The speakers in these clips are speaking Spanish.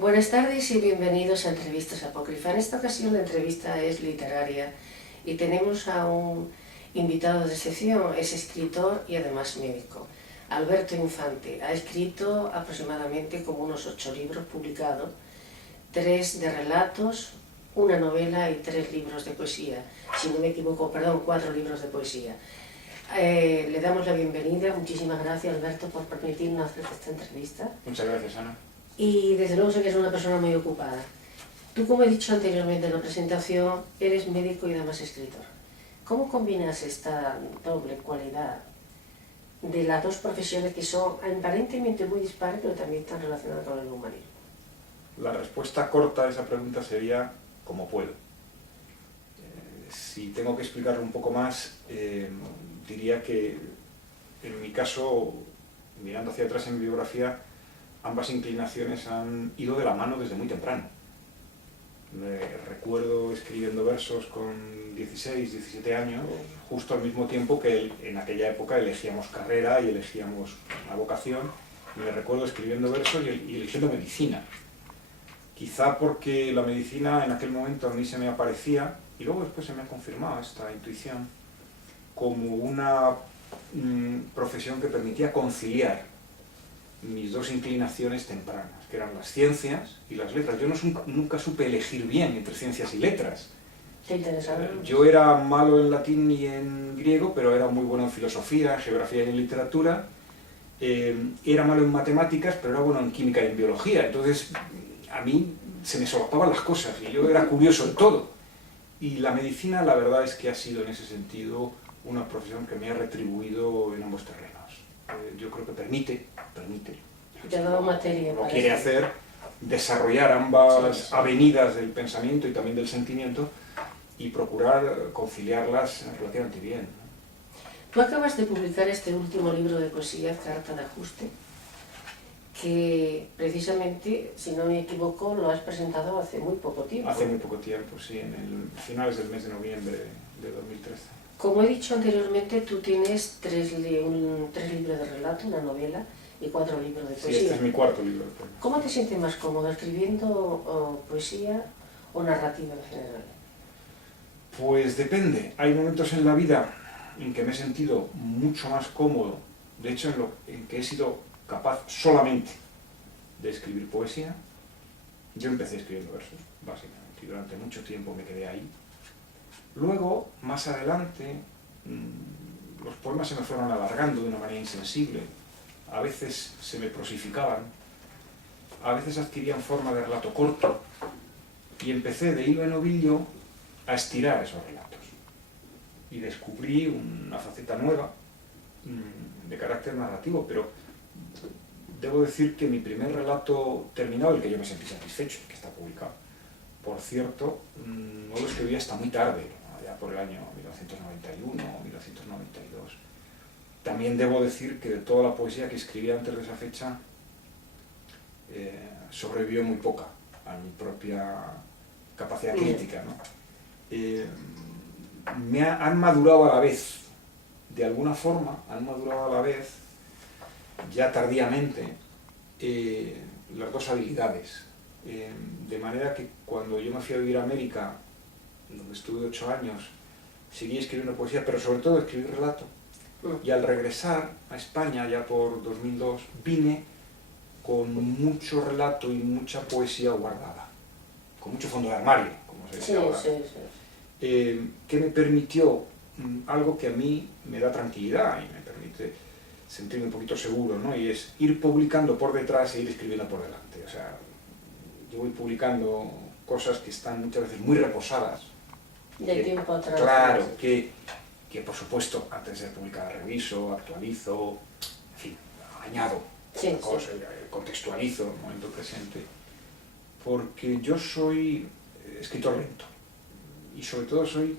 Buenas tardes y bienvenidos a Entrevistas Apócrifa. En esta ocasión la entrevista es literaria y tenemos a un invitado de excepción, es escritor y además médico. Alberto Infante ha escrito aproximadamente como unos 8 libros publicados, 3 de relatos, una novela y 3 libros de poesía. Si no me equivoco, perdón, 4 libros de poesía. Le damos la bienvenida. Muchísimas gracias, Alberto, por permitirnos hacer esta entrevista. Muchas gracias, Ana. Y desde luego sé que es una persona muy ocupada. Tú, como he dicho anteriormente en la presentación, eres médico y además escritor. ¿Cómo combinas esta doble cualidad de las dos profesiones que son aparentemente muy dispares, pero también están relacionadas con el humanismo? La respuesta corta a esa pregunta sería como puedo. Si tengo que explicarlo un poco más, diría que en mi caso, mirando hacia atrás en mi biografía, ambas inclinaciones han ido de la mano desde muy temprano. Me recuerdo escribiendo versos con 16, 17 años, justo al mismo tiempo que en aquella época elegíamos carrera y elegíamos una vocación. Me recuerdo escribiendo versos y eligiendo medicina. Quizá porque la medicina en aquel momento a mí se me aparecía, y luego después se me ha confirmado esta intuición, como una profesión que permitía conciliar mis dos inclinaciones tempranas, que eran las ciencias y las letras. Yo nunca supe elegir bien entre ciencias y letras. ¿Te interesaba? Yo era malo en latín y en griego, pero era muy bueno en filosofía, en geografía y en literatura. Era malo en matemáticas, pero era bueno en química y en biología. Entonces, a mí se me solapaban las cosas y yo era curioso en todo. Y la medicina, la verdad es que ha sido en ese sentido una profesión que me ha retribuido en ambos terrenos. Yo creo que permite, te ha dado materia, lo quiere hacer, desarrollar ambas avenidas del pensamiento y también del sentimiento y procurar conciliarlas relativamente bien. Tú acabas de publicar este último libro de poesía, Carta de Ajuste, que precisamente, si no me equivoco, lo has presentado hace muy poco tiempo. Hace muy poco tiempo, sí, finales del mes de noviembre de 2013. Como he dicho anteriormente, tú tienes 3 libros de relato, una novela y 4 libros de poesía. Sí, este es mi 4º libro de poesía. ¿Cómo te sientes más cómodo, escribiendo poesía o narrativa en general? Pues depende. Hay momentos en la vida en que me he sentido mucho más cómodo, de hecho en que he sido capaz solamente de escribir poesía. Yo empecé escribiendo versos, básicamente, y durante mucho tiempo me quedé ahí. Luego, más adelante, los poemas se me fueron alargando de una manera insensible. A veces se me prosificaban, a veces adquirían forma de relato corto, y empecé de hilo en ovillo a estirar esos relatos. Y descubrí una faceta nueva de carácter narrativo, pero debo decir que mi primer relato terminado, el que yo me sentí satisfecho, que está publicado, por cierto, no lo escribí hasta muy tarde, allá por el año 1991 o 1992. También debo decir que de toda la poesía que escribí antes de esa fecha, sobrevivió muy poca a mi propia capacidad crítica, ¿no? Han madurado a la vez, de alguna forma, han madurado a la vez, ya tardíamente, las dos habilidades. De manera que cuando yo me fui a vivir a América, donde estuve 8 años, seguí escribiendo poesía, pero sobre todo escribí relato. Y al regresar a España, ya por 2002, vine con mucho relato y mucha poesía guardada, con mucho fondo de armario, como se dice ahora. Que me permitió algo que a mí me da tranquilidad y me permite sentirme un poquito seguro, ¿no? Y es ir publicando por detrás e ir escribiendo por delante. O sea, yo voy publicando cosas que están muchas veces muy reposadas. De tiempo atrás. Claro, que por supuesto antes de publicar reviso, actualizo, en fin, añado cosas, contextualizo el momento presente, porque yo soy escritor lento y sobre todo soy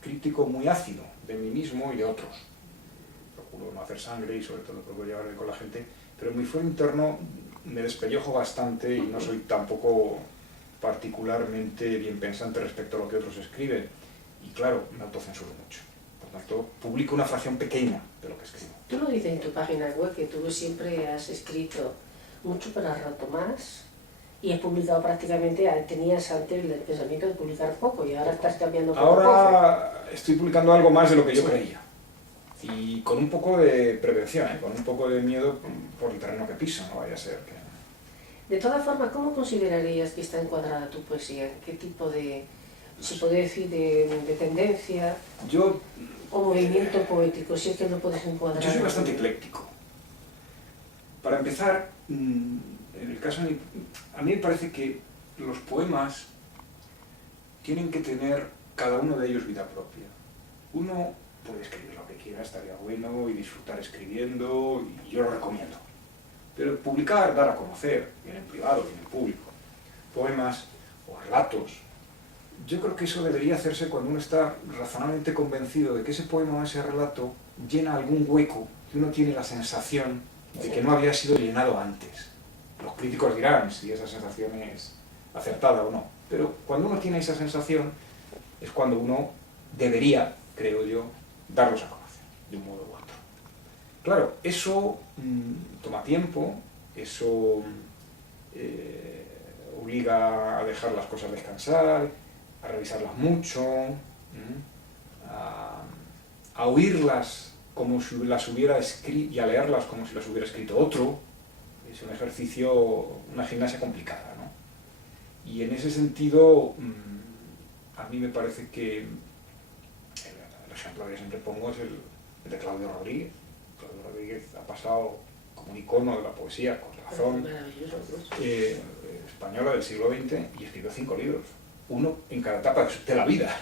crítico muy ácido de mí mismo y de otros. Procuro no hacer sangre y sobre todo procuro llevarme con la gente, pero en mi fuero interno me despellejo bastante y no soy tampoco particularmente bien pensante respecto a lo que otros escriben. Y claro, me autocensuro mucho. Por tanto, publico una fracción pequeña de lo que escribo. Tú lo dices en tu página web, que tú siempre has escrito mucho para Rato Más, Y has publicado prácticamente, tenías antes el pensamiento de publicar poco y ahora estás cambiando poco a poco. Ahora estoy publicando algo más de lo que yo Sí. creía. Y con un poco de prevención, con un poco de miedo por el terreno que piso, no vaya a ser que... De todas formas, ¿cómo considerarías que está encuadrada tu poesía? ¿Qué tipo de, se puede decir, de tendencia Yo, o movimiento poético? Si es que lo puedes encuadrar. yo soy bastante ecléctico. Para empezar, en el caso de a mí me parece que los poemas tienen que tener cada uno de ellos vida propia. Uno puede escribir lo que quiera, estaría bueno, y disfrutar escribiendo, y yo lo recomiendo. Pero publicar, dar a conocer, bien en privado, bien en público, poemas o relatos, yo creo que eso debería hacerse cuando uno está razonablemente convencido de que ese poema o ese relato llena algún hueco que uno tiene la sensación de que no había sido llenado antes. Los críticos dirán si esa sensación es acertada o no, pero cuando uno tiene esa sensación es cuando uno debería, creo yo, darlos a conocer, de un modo u otro. Claro, eso toma tiempo, eso obliga a dejar las cosas descansar, a revisarlas mucho, a oírlas como si las hubiera escrito y a leerlas como si las hubiera escrito otro. Es un ejercicio, una gimnasia complicada, ¿no? Y en ese sentido, a mí me parece que el ejemplo que siempre pongo es el de Claudio Rodríguez. Claudio Rodríguez ha pasado como un icono de la poesía, con razón, española del siglo XX, y escribió 5 libros, uno en cada etapa de la vida,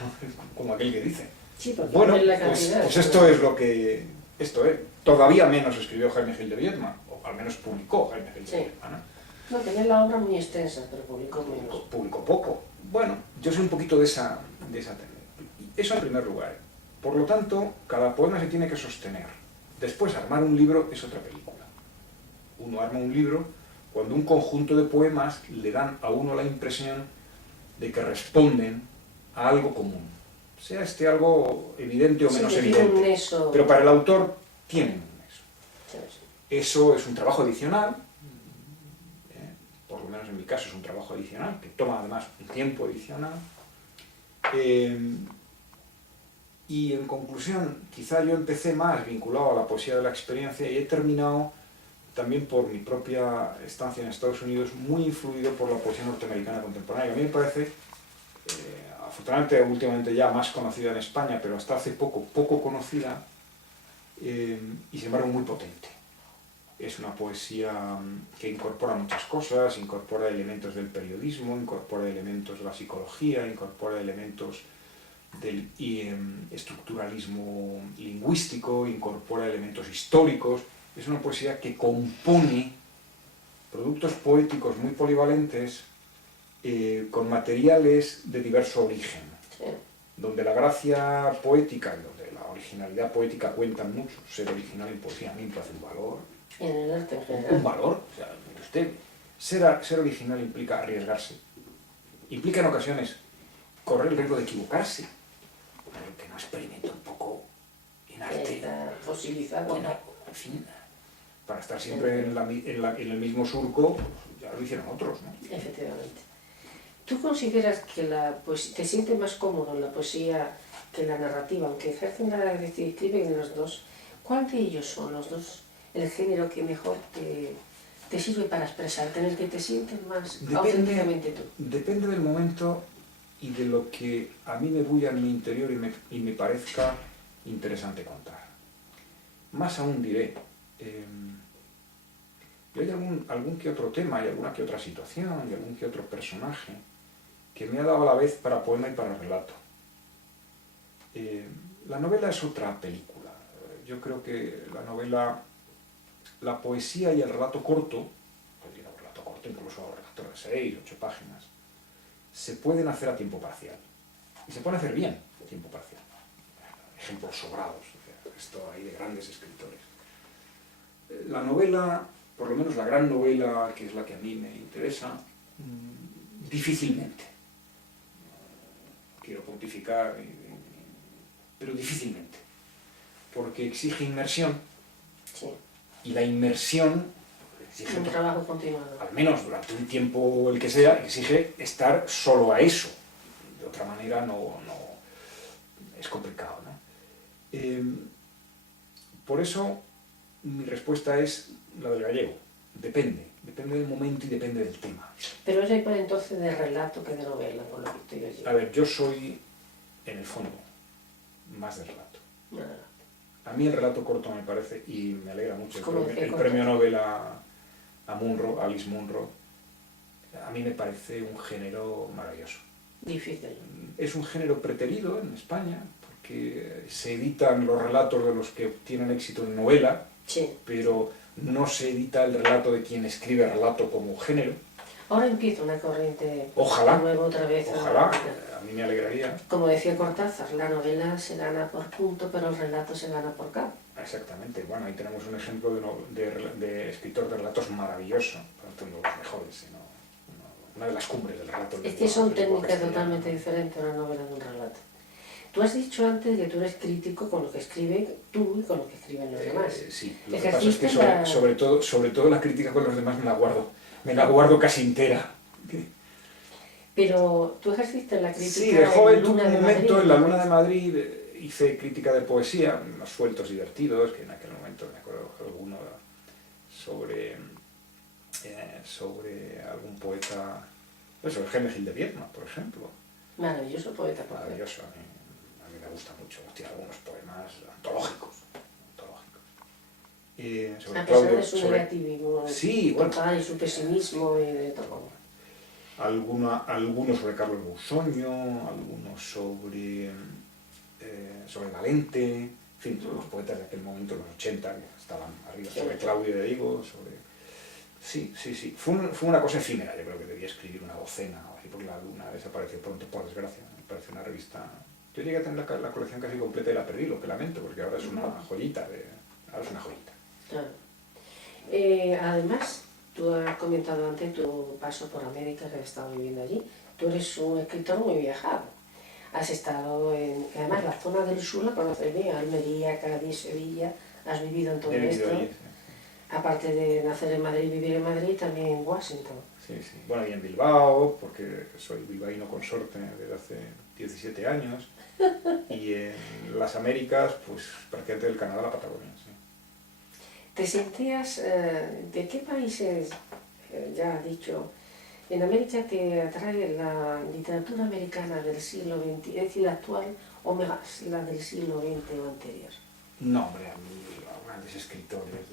como aquel que dice. Sí, bueno, la pues cantidad, esto es lo que esto es. Todavía menos escribió Jaime Gil de Viedma, o al menos publicó Jaime Gil de Viedma, ¿no? No, tenía la obra muy extensa, pero publicó menos. Publicó poco. Bueno, yo soy un poquito de esa tendencia. Eso en primer lugar. Por lo tanto, cada poema se tiene que sostener. Después, armar un libro es otra película. Uno arma un libro cuando un conjunto de poemas le dan a uno la impresión de que responden a algo común. Sea este algo evidente o menos evidente. Pero para el autor tienen un nexo. Eso es un trabajo adicional. Por lo menos en mi caso es un trabajo adicional, que toma además un tiempo adicional. Y en conclusión, quizá yo empecé más vinculado a la poesía de la experiencia y he terminado también por mi propia estancia en Estados Unidos muy influido por la poesía norteamericana contemporánea. A mí me parece, afortunadamente últimamente ya más conocida en España, pero hasta hace poco conocida y sin embargo muy potente. Es una poesía que incorpora muchas cosas, incorpora elementos del periodismo, incorpora elementos de la psicología, incorpora elementos del estructuralismo lingüístico, incorpora elementos históricos. Es una poesía que compone productos poéticos muy polivalentes con materiales de diverso origen, donde la gracia poética y donde la originalidad poética cuentan mucho. Ser original en poesía a mí me parece un valor. En el arte en general. Un valor. O sea, usted, ser original implica arriesgarse. Implica en ocasiones correr el riesgo de equivocarse. Que no experimente un poco en arte. Está fosilizado. Bueno, en fin, para estar siempre en el mismo surco, ya lo hicieron otros, ¿no? Efectivamente. ¿Tú consideras que te sientes más cómodo en la poesía que en la narrativa? Aunque ejercen escriben en los dos. ¿Cuál de ellos son los dos? El género que mejor te sirve para expresarte, en el que te sientes más auténticamente tú. Depende del momento y de lo que a mí me bulla en mi interior y me parezca interesante contar. Más aún diré, hay algún que otro tema, y alguna que otra situación, y algún que otro personaje que me ha dado a la vez para poema y para relato. La novela es otra película. Yo creo que la poesía y el relato corto, incluso relatos de 6, 8 páginas, se pueden hacer a tiempo parcial. Y se pueden hacer bien a tiempo parcial. Ejemplos sobrados, esto hay de grandes escritores. La novela, por lo menos la gran novela, que es la que a mí me interesa, difícilmente. Quiero pontificar, pero difícilmente. Porque exige inmersión. Sí. Y la inmersión exige un trabajo continuado. al menos durante un tiempo el que sea, exige estar solo a eso. De otra manera no es complicado, ¿no? Por eso mi respuesta es la del gallego. Depende del momento y depende del tema. Pero es para entonces de relato que de novela, por lo que estoy oyendo. A ver, yo soy, en el fondo, más de relato. Nada. A mí el relato corto me parece, y me alegra mucho, ¿Cómo de qué el corto? premio Nobel a Munro, a Alice Munro, a mí me parece un género maravilloso. Difícil. Es un género preterido en España, porque se editan los relatos de los que tienen éxito en novela, Sí. pero no se edita el relato de quien escribe relato como género. Ahora empieza una corriente Ojalá, nueva otra vez. ojalá, a mí me alegraría. Como decía Cortázar, la novela se gana por punto, pero el relato se gana por K. Exactamente, bueno, ahí tenemos un ejemplo de escritor de relatos maravilloso, uno de los mejores, sino una de las cumbres del relato. Es que son técnicas totalmente diferentes una novela de un relato. Tú has dicho antes que tú eres crítico con lo que escriben tú y con lo que escriben los demás. Sí, lo que pasa es que sobre todo la crítica con los demás me la guardo casi entera. Pero tú ejerciste la crítica. Sí, de joven tuve Luna un de momento Madrid. en la Luna de Madrid, hice crítica de poesía, unos sueltos divertidos, que en aquel momento me acuerdo alguno sobre algún poeta, pues sobre Jaime Gil de Viedma, por ejemplo. Maravilloso poeta, por cierto. Maravilloso, a mí me gusta mucho, tiene algunos poemas antológicos. Sobre A pesar Claudio, de su negativismo, sí, bueno, total, y su pesimismo y de todo. algunos sobre Carlos Bussoño, algunos sobre Valente, en fin, sobre los poetas de aquel momento, los 80, que estaban arriba, sobre Claudio de Digo, sobre... Sí. Fue una cosa efímera, yo creo que debía escribir una docena, o así, porque la Luna desapareció pronto, por desgracia. Me pareció una revista... Yo llegué a tener la colección casi completa y la perdí, lo que lamento, porque ahora es una joyita. Claro. Además, tú has comentado antes tu paso por América, que has estado viviendo allí. Tú eres un escritor muy viajado. Has estado en... Además, la zona del sur la conoces bien, Almería, Cádiz, Sevilla. Has vivido en todo esto. Allí, sí. Aparte de nacer en Madrid y vivir en Madrid, también en Washington. Sí. Bueno, y en Bilbao, porque soy bilbaíno consorte desde hace 17 años. Y en las Américas, pues prácticamente del Canadá a la Patagonia, sí. ¿Te sentías, de qué países, ya has dicho, en América te atrae la literatura americana del siglo XX, es decir, la actual, o más la del siglo XX o anterior? No, hombre, a mí los grandes escritores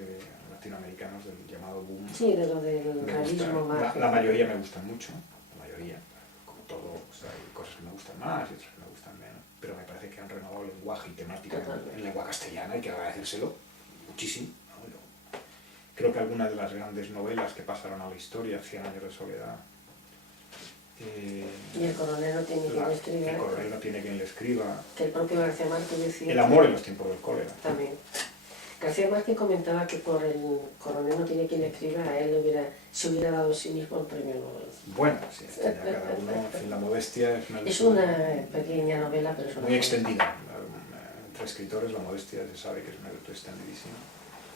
latinoamericanos del llamado boom... Sí, de lo del realismo más... La mayoría me gustan mucho, la mayoría, como todo, pues hay cosas que me gustan más y otras que me gustan menos, pero me parece que han renovado el lenguaje y temática en lengua castellana, hay que agradecérselo muchísimo. Creo que algunas de las grandes novelas que pasaron a la historia, 100 años de soledad... y el coronel no tiene quien le escriba. El coronel no tiene quien le escriba. Que el propio García Márquez decía... El amor en los tiempos del cólera. También. García Márquez comentaba que por el coronel no tiene quien le escriba, a él se hubiera dado a sí mismo el premio Nobel. Bueno, sí, ya cada uno, en fin, la modestia es una pequeña novela, pero es una muy extendida. Entre escritores la modestia se sabe que es una virtud extendidísima.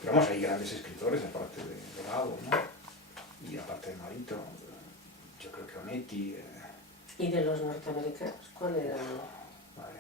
Pero vamos, hay grandes escritores, aparte de Gabo, ¿no? Y aparte de Marito, yo creo que Onetti... ¿Y de los norteamericanos? ¿Cuál era? Madre